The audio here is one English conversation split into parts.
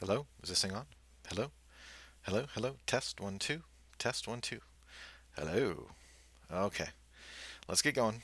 Hello? Is this thing on? Hello? Hello? Hello? Test 1 2. Test 1 2. Hello. Okay. Let's get going.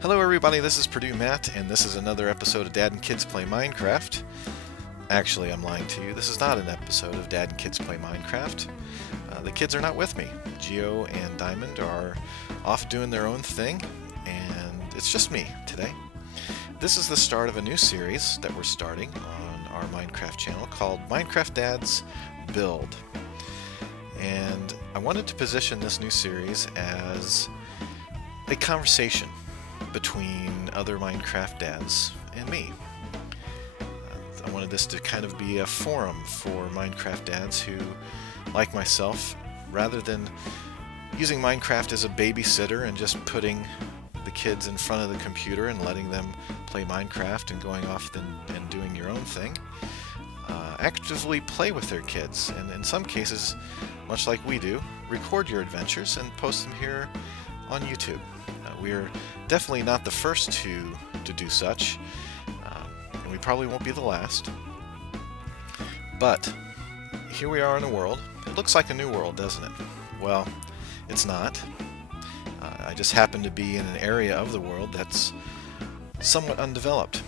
Hello everybody, this is PurdueMatt, and this is another episode of Dad and Kids Play Minecraft. Actually, I'm lying to you. This is not an episode of Dad and Kids Play Minecraft. The kids are not with me. Geo and Diamond are off doing their own thing, and it's just me today. This is the start of a new series that we're starting on our Minecraft channel called Minecraft Dad's Build. And I wanted to position this new series as a conversation between other Minecraft dads and me. I wanted this to kind of be a forum for Minecraft dads who, like myself, rather than using Minecraft as a babysitter and just putting the kids in front of the computer and letting them play Minecraft and going off and doing your own thing, actively play with their kids, and in some cases, much like we do, record your adventures and post them here on YouTube. We're definitely not the first to do such, and we probably won't be the last. But here we are in a world. It looks like a new world, doesn't it? Well, it's not. I just happen to be in an area of the world that's somewhat undeveloped.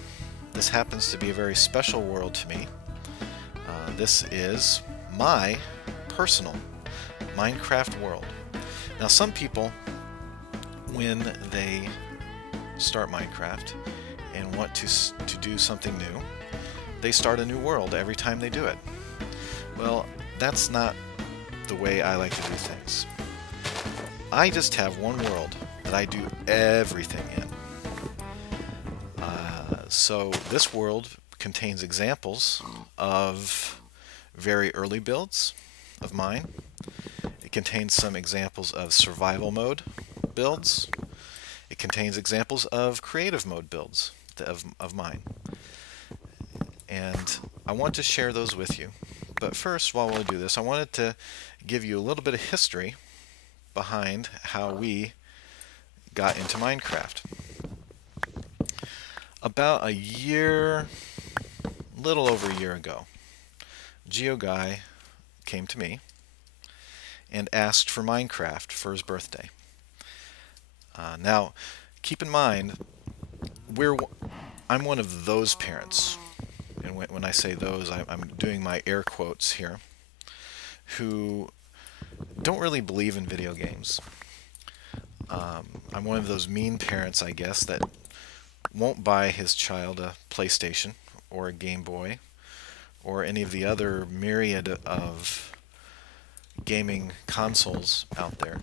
This happens to be a very special world to me. This is my personal Minecraft world. Now, some people, when they start Minecraft and want to do something new, they start a new world every time they do it. Well, that's not the way I like to do things. I just have one world that I do everything in. So this world contains examples of very early builds of mine. It contains some examples of survival mode builds. It contains examples of creative mode builds of mine. And I want to share those with you. But first, while we do this, I wanted to give you a little bit of history behind how we got into Minecraft. About a year, little over a year ago, Geo Guy came to me and asked for Minecraft for his birthday. Now, keep in mind, I'm one of those parents, and when I say those, I'm doing my air quotes here, who don't really believe in video games. I'm one of those mean parents, I guess, that won't buy his child a PlayStation or a Game Boy or any of the other myriad of gaming consoles out there.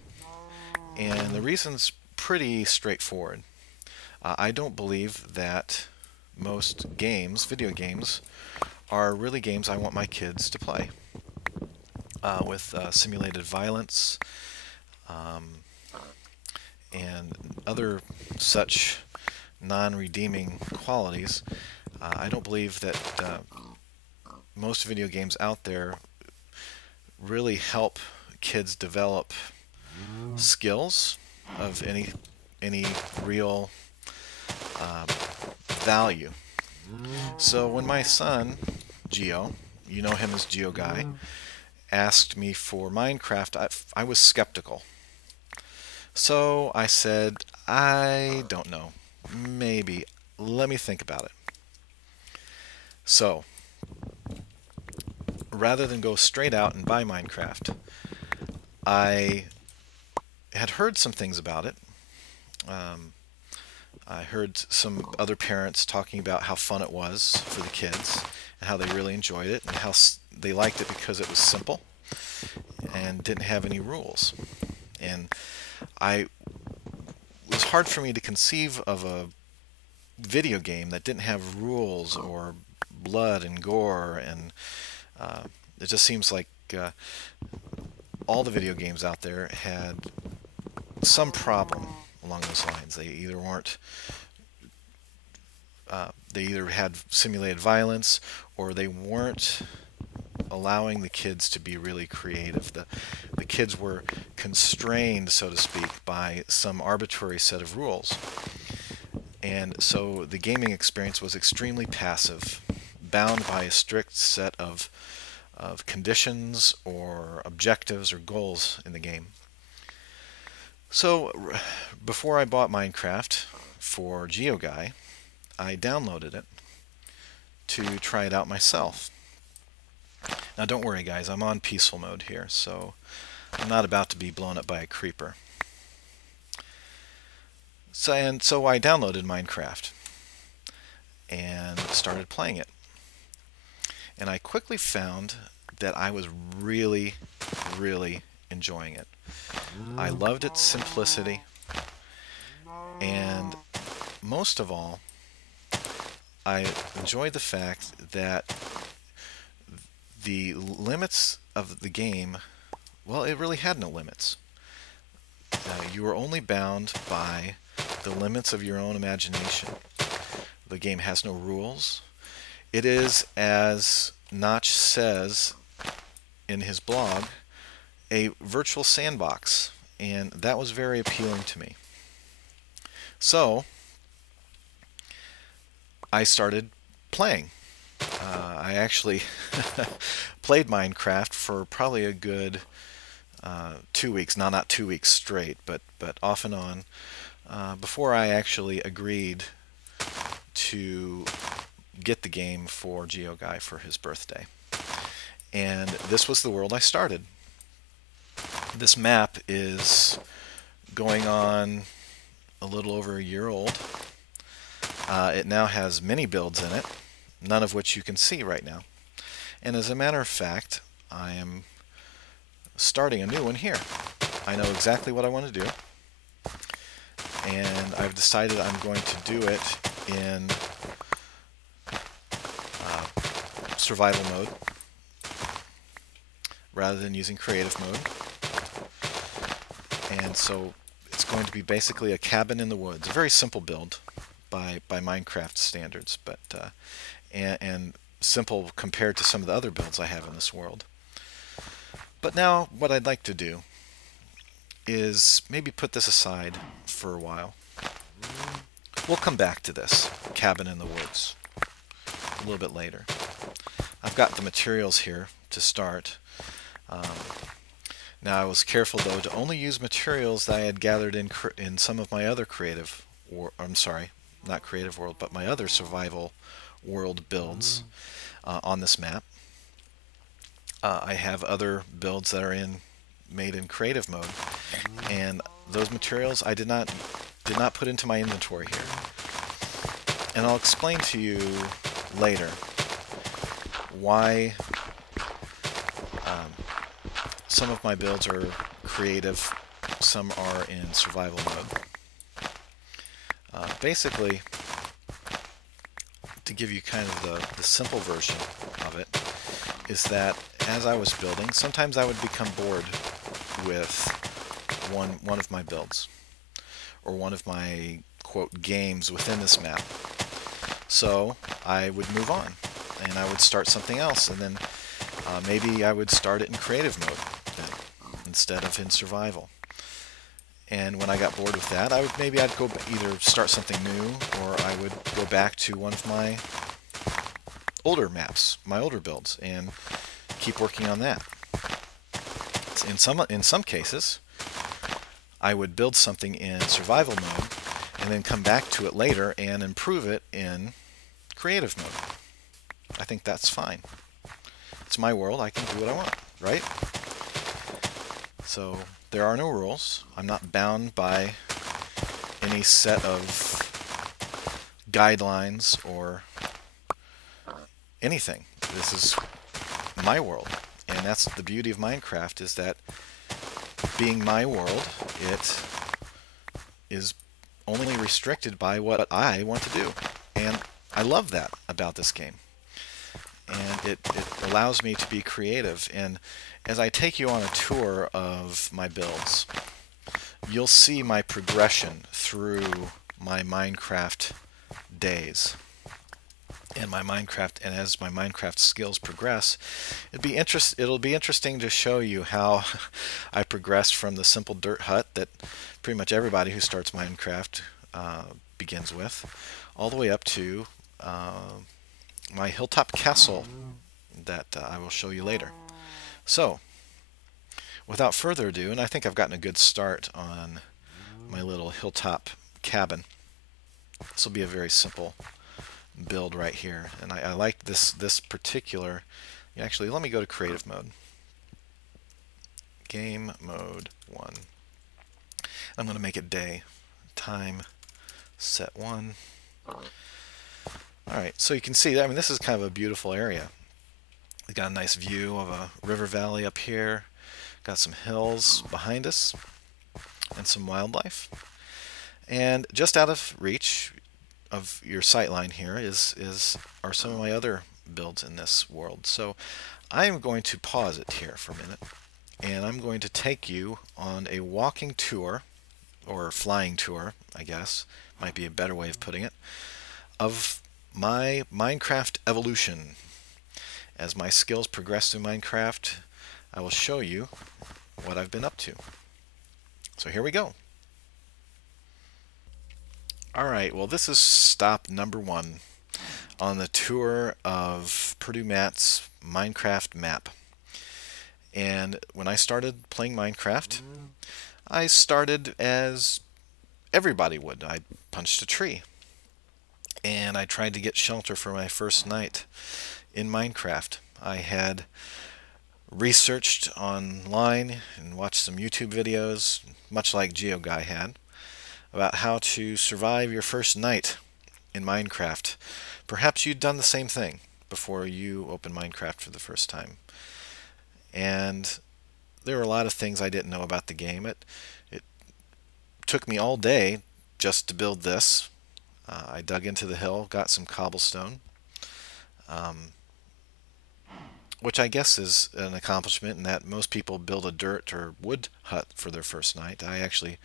And the reason's pretty straightforward. I don't believe that most games, video games, are really games I want my kids to play. With simulated violence and other such non-redeeming qualities, I don't believe that most video games out there really help kids develop skills of any real value. So when my son, Geo, you know him as Geo Guy, asked me for Minecraft, I was skeptical. So I said, I don't know. Maybe. Let me think about it. So, rather than go straight out and buy Minecraft, I had heard some things about it. I heard some other parents talking about how fun it was for the kids and how they really enjoyed it and how they liked it because it was simple and didn't have any rules. And it was hard for me to conceive of a video game that didn't have rules or blood and gore, and it just seems like all the video games out there had some problem along those lines. They either weren't they either had simulated violence, or they weren't allowing the kids to be really creative. The kids were constrained, so to speak, by some arbitrary set of rules. And so the gaming experience was extremely passive, bound by a strict set of conditions or objectives or goals in the game. So before I bought Minecraft for GeoGuy, I downloaded it to try it out myself. Now don't worry guys, I'm on peaceful mode here, so I'm not about to be blown up by a creeper. So I downloaded Minecraft and started playing it. And I quickly found that I was really, really enjoying it. I loved its simplicity, and most of all, I enjoyed the fact that the limits of the game, well, it really had no limits. You were only bound by the limits of your own imagination. The game has no rules. It is, as Notch says in his blog, a virtual sandbox, and that was very appealing to me. So I started playing. I actually played Minecraft for probably a good 2 weeks, not 2 weeks straight, but off and on, before I actually agreed to get the game for GeoGuy for his birthday. And this was the world I started. This map is going on a little over a year old. It now has many builds in it, none of which you can see right now. And as a matter of fact, I am starting a new one here. I know exactly what I want to do, and I've decided I'm going to do it in survival mode rather than using creative mode. And so it's going to be basically a cabin in the woods, a very simple build by Minecraft standards, but and simple compared to some of the other builds I have in this world. But now what I'd like to do is maybe put this aside for a while. We'll come back to this cabin in the woods a little bit later. I've got the materials here to start. Now I was careful though to only use materials that I had gathered in some of my other creative, I'm sorry, not creative world, but my other survival world builds on this map. I have other builds that are made in creative mode, and those materials I did not put into my inventory here. And I'll explain to you later why some of my builds are creative, some are in survival mode. Basically, to give you kind of the simple version of it, is that as I was building, sometimes I would become bored with one of my builds, or one of my, quote, games within this map. So I would move on, and I would start something else, and then maybe I would start it in creative mode then, instead of in survival. And when I got bored with that, I'd go either start something new, or I would go back to one of my older maps, my older builds, and keep working on that. In some cases, I would build something in survival mode and then come back to it later and improve it in creative mode. I think that's fine. It's my world, I can do what I want, right? So there are no rules. I'm not bound by any set of guidelines or anything. This is my world, and that's the beauty of Minecraft, is that being my world, it is only restricted by what I want to do. And I love that about this game. And it allows me to be creative. And as I take you on a tour of my builds, you'll see my progression through my Minecraft days. And as my Minecraft skills progress, it'll be interesting to show you how I progressed from the simple dirt hut that pretty much everybody who starts Minecraft begins with, all the way up to my hilltop castle that I will show you later. So, without further ado, and I think I've gotten a good start on my little hilltop cabin. This will be a very simple build right here, and I like this particular. Actually, let me go to creative mode, game mode 1. I'm going to make it day, time set 1. Alright, so you can see, I mean, this is kind of a beautiful area. We've got a nice view of a river valley up here, got some hills behind us, and some wildlife. And just out of reach of your sight line here are some of my other builds in this world. So I'm going to pause it here for a minute, and I'm going to take you on a walking tour, or flying tour, I guess, might be a better way of putting it, of my Minecraft evolution. As my skills progress through Minecraft, I will show you what I've been up to. So here we go. Alright, well, this is stop number 1 on the tour of PurdueMatt's Minecraft map. And when I started playing Minecraft, I started as everybody would. I punched a tree, and I tried to get shelter for my first night in Minecraft. I had researched online and watched some YouTube videos, much like GeoGuy had, about how to survive your first night in Minecraft. Perhaps you'd done the same thing before you opened Minecraft for the first time. And there were a lot of things I didn't know about the game. It took me all day just to build this. I dug into the hill, got some cobblestone, which I guess is an accomplishment in that most people build a dirt or wood hut for their first night. I actually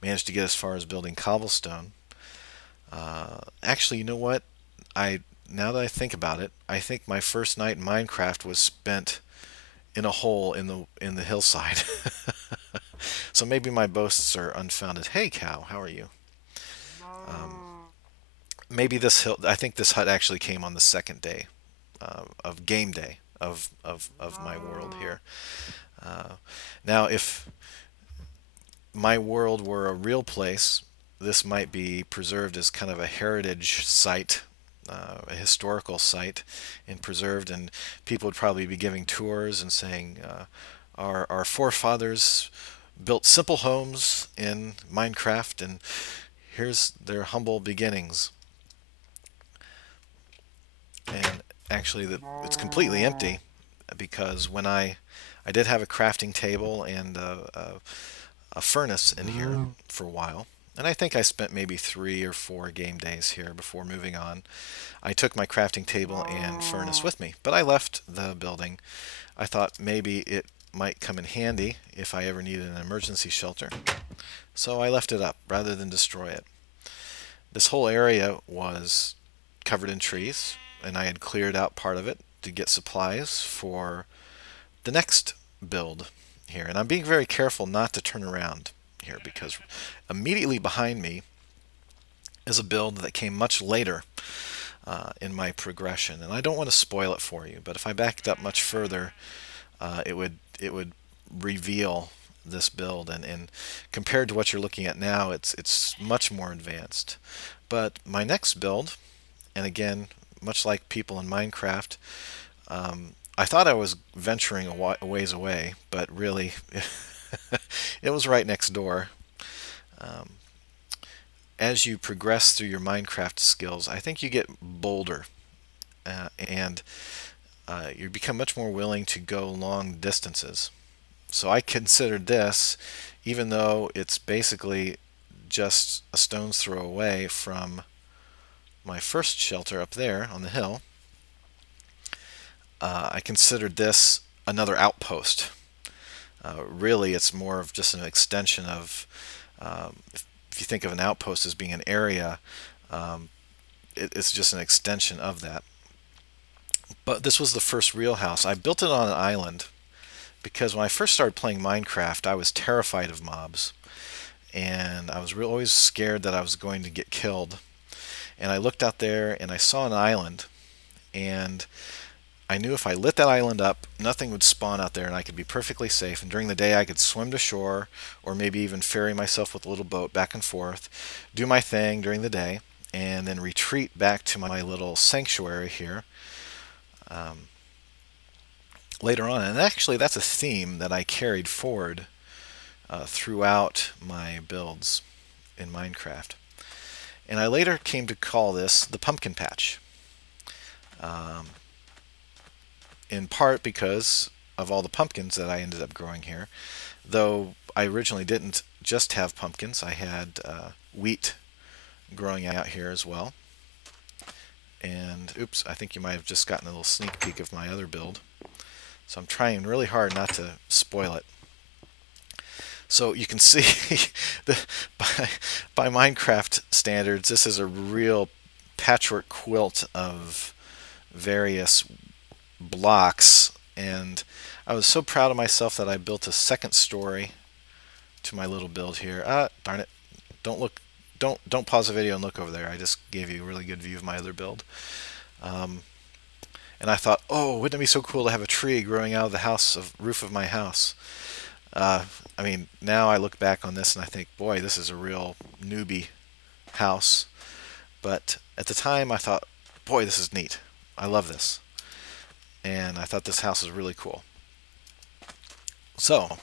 managed to get as far as building cobblestone. Actually, you know what? Now that I think about it, I think my first night in Minecraft was spent in a hole in the hillside. So maybe my boasts are unfounded. Hey, cow, how are you? Maybe this hill. I think this hut actually came on the second day of game day of my world here. Now, if my world were a real place, this might be preserved as kind of a heritage site, a historical site, and preserved, and people would probably be giving tours and saying, our forefathers built simple homes in Minecraft, and here's their humble beginnings. And actually, it's completely empty, because when I did have a crafting table and a furnace in here for a while, and I think I spent maybe 3 or 4 game days here before moving on. I took my crafting table and furnace with me, but I left the building. I thought maybe it might come in handy if I ever needed an emergency shelter, so I left it up rather than destroy it. This whole area was covered in trees, and I had cleared out part of it to get supplies for the next build here. And I'm being very careful not to turn around here, because immediately behind me is a build that came much later in my progression, and I don't want to spoil it for you, but if I backed up much further, it would reveal this build, and compared to what you're looking at now, it's much more advanced. But my next build, and again, much like people in Minecraft, I thought I was venturing a ways away, but really It was right next door. Um, as you progress through your Minecraft skills, I think you get bolder, and you become much more willing to go long distances. So I considered this, even though it's basically just a stone's throw away from my first shelter up there on the hill, I considered this another outpost. Really, it's more of just an extension of, if you think of an outpost as being an area, um, it's just an extension of that. But this was the first real house. I built it on an island because when I first started playing Minecraft, I was terrified of mobs. And I was always scared that I was going to get killed. And I looked out there and I saw an island. And I knew if I lit that island up, nothing would spawn out there and I could be perfectly safe. And during the day, I could swim to shore or maybe even ferry myself with a little boat back and forth, do my thing during the day, and then retreat back to my little sanctuary here um, later on. And actually, that's a theme that I carried forward throughout my builds in Minecraft. And I later came to call this the pumpkin patch. Um, in part because of all the pumpkins that I ended up growing here. Though I originally didn't just have pumpkins, I had wheat growing out here as well. And oops, I think you might have just gotten a little sneak peek of my other build. So I'm trying really hard not to spoil it. So you can see by Minecraft standards, this is a real patchwork quilt of various blocks, and I was so proud of myself that I built a second story to my little build here. Darn it. Don't look, don't pause the video and look over there. I just gave you a really good view of my other build. And I thought, oh, wouldn't it be so cool to have a tree growing out of the roof of my house? I mean, now I look back on this and I think, boy, this is a real newbie house. But at the time I thought, boy, this is neat. I love this. And I thought this house was really cool. So,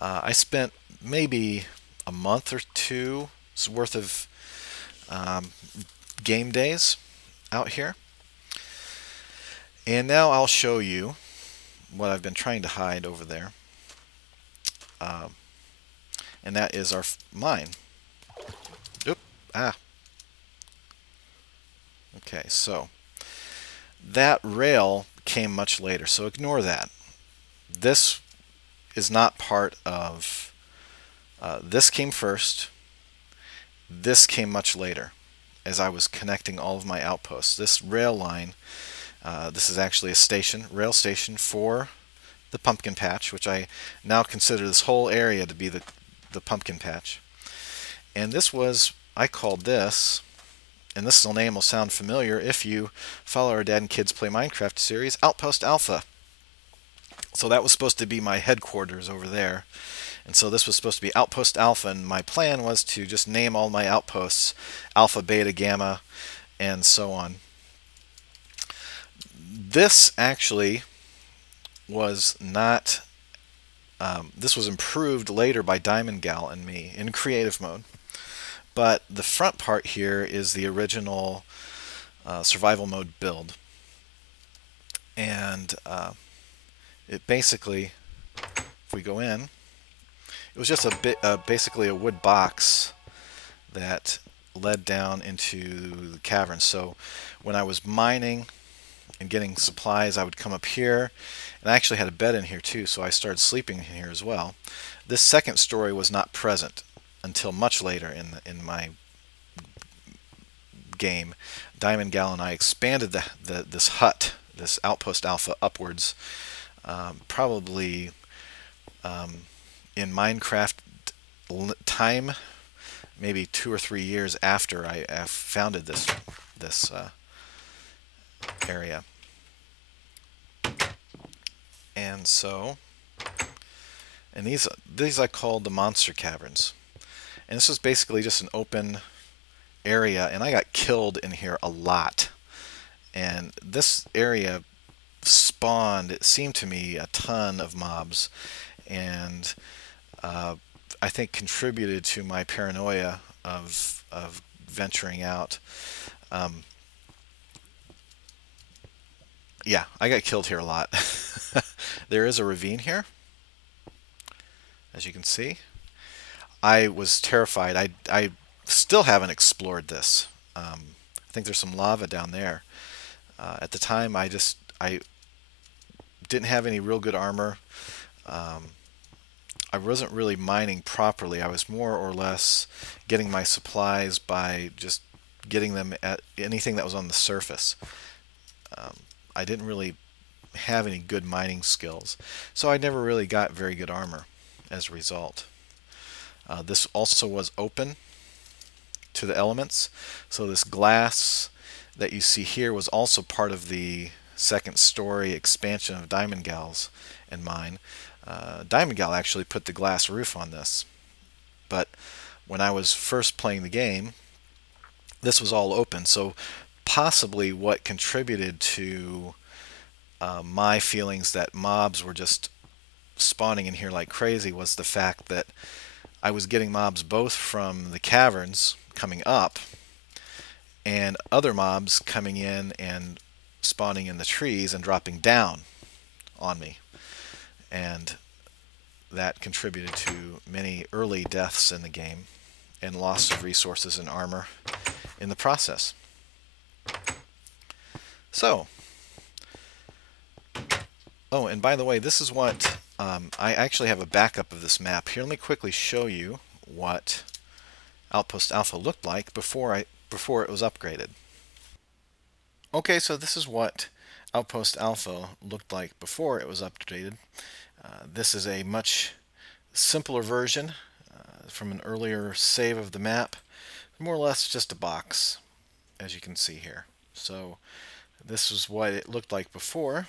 I spent maybe a month or two's worth of game days out here. And now I'll show you what I've been trying to hide over there. And that is our mine. Oop, Okay, so that rail came much later, so ignore that. This is not part of... this came first. This came much later, as I was connecting all of my outposts. This rail line, this is actually a rail station for the pumpkin patch, which I now consider this whole area to be the pumpkin patch. And this was, I called this, and this name will sound familiar if you follow our Dad and Kids Play Minecraft series, Outpost Alpha. So that was supposed to be my headquarters over there. And so this was supposed to be Outpost Alpha, and my plan was to just name all my outposts Alpha, Beta, Gamma, and so on. This actually was not... this was improved later by Diamond Gal and me in creative mode. But the front part here is the original survival mode build. And it basically, if we go in, it was just basically a wood box that led down into the cavern. So when I was mining and getting supplies, I would come up here, and I actually had a bed in here too, so I started sleeping in here as well. This second story was not present until much later in my game. Diamond Gal and I expanded this hut, this Outpost Alpha, upwards, probably in Minecraft time, maybe 2 or 3 years after I founded this area. And so, and these I called the monster caverns. And this was basically just an open area, and I got killed in here a lot. And this area spawned, it seemed to me, a ton of mobs. and I think contributed to my paranoia of venturing out. Um, yeah, I got killed here a lot. There is a ravine here, as you can see. I was terrified. I still haven't explored this. I think there's some lava down there. At the time, I didn't have any real good armor. Um, I wasn't really mining properly. I was more or less getting my supplies by just getting them at anything that was on the surface. Um, I didn't really have any good mining skills, so I never really got very good armor as a result. This also was open to the elements, so this glass that you see here was also part of the second story expansion of Diamond Gal's and mine. Diamond Gal actually put the glass roof on this, but when I was first playing the game, this was all open, so possibly what contributed to my feelings that mobs were just spawning in here like crazy was the fact that I was getting mobs both from the caverns coming up and other mobs coming in and spawning in the trees and dropping down on me. And that contributed to many early deaths in the game and loss of resources and armor in the process. So, oh, and by the way, this is what I actually have a backup of this map here. Let me quickly show you what Outpost Alpha looked like before it was upgraded. Okay, so this is what Outpost Alpha looked like before it was updated. This is a much simpler version from an earlier save of the map. More or less just a box, as you can see here. So this is what it looked like before.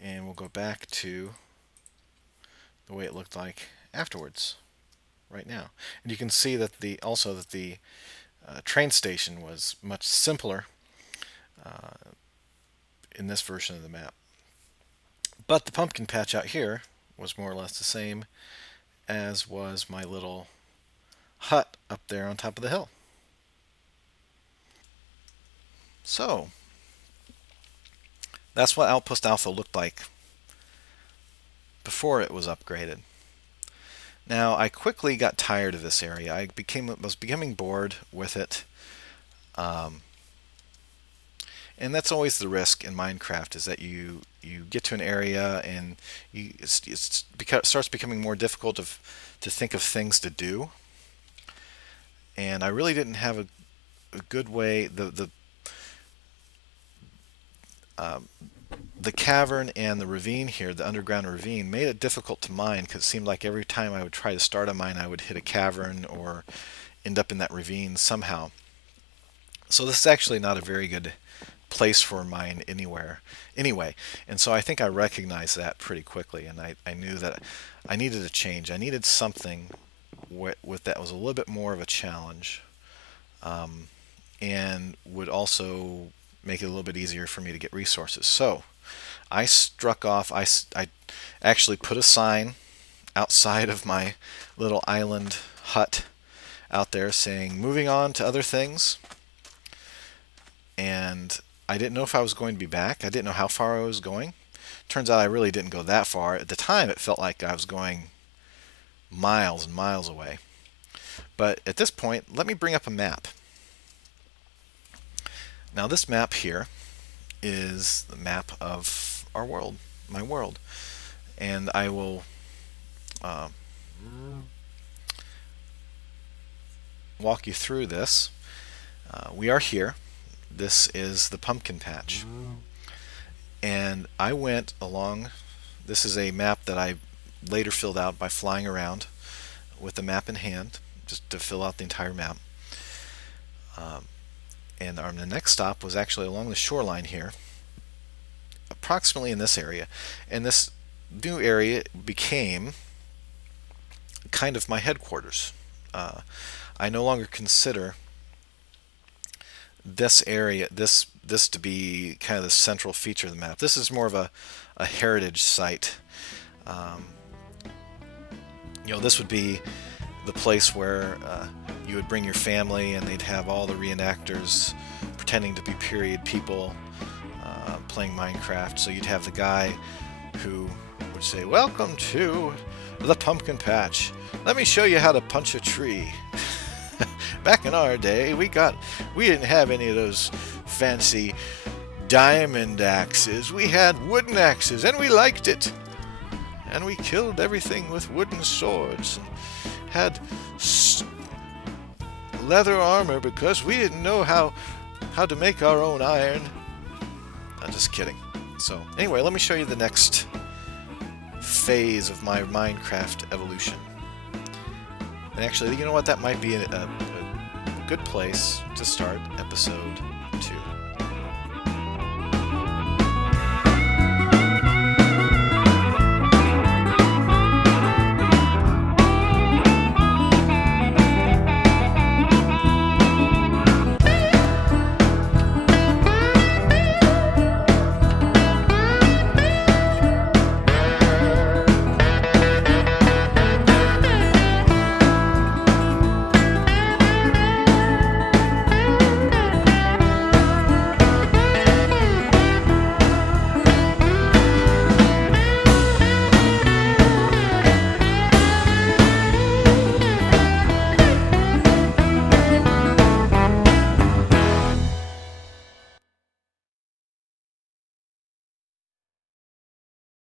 And we'll go back to the way it looked like afterwards, right now. And you can see that also that the train station was much simpler in this version of the map. But the pumpkin patch out here was more or less the same as was my little hut up there on top of the hill. So that's what Outpost Alpha looked like before it was upgraded. Now I quickly got tired of this area. I was becoming bored with it. And that's always the risk in Minecraft, is that you get to an area and it starts becoming more difficult to think of things to do. And I really didn't have a good way. The cavern and the ravine here, the underground ravine, made it difficult to mine because it seemed like every time I would try to start a mine, I would hit a cavern or end up in that ravine somehow. So this is actually not a very good place for mine anyway. And so I think I recognized that pretty quickly, and I knew that I needed a change. I needed something with that was a little bit more of a challenge, and would also make it a little bit easier for me to get resources. So I struck off. I actually put a sign outside of my little island hut out there saying moving on to other things. And I didn't know if I was going to be back. I didn't know how far I was going. Turns out I really didn't go that far. At the time it felt like I was going miles and miles away. But at this point, let me bring up a map. Now this map here is the map of our world, my world. And I will walk you through this. We are here. This is the pumpkin patch. And I went along, this is a map that I later filled out by flying around with the map in hand, just to fill out the entire map. And the next stop was actually along the shoreline here, approximately in this area. And this new area became kind of my headquarters. I no longer consider this area, this to be kind of the central feature of the map. This is more of a heritage site. You know, this would be the place where you would bring your family and they'd have all the reenactors pretending to be period people playing Minecraft. So you'd have the guy who would say, "Welcome to the pumpkin patch. Let me show you how to punch a tree. Back in our day, we didn't have any of those fancy diamond axes. We had wooden axes, and we liked it. And we killed everything with wooden swords. Had leather armor because we didn't know how to make our own iron." I'm just kidding. So anyway, let me show you the next phase of my Minecraft evolution. And actually, you know what? That might be a good place to start episode 2.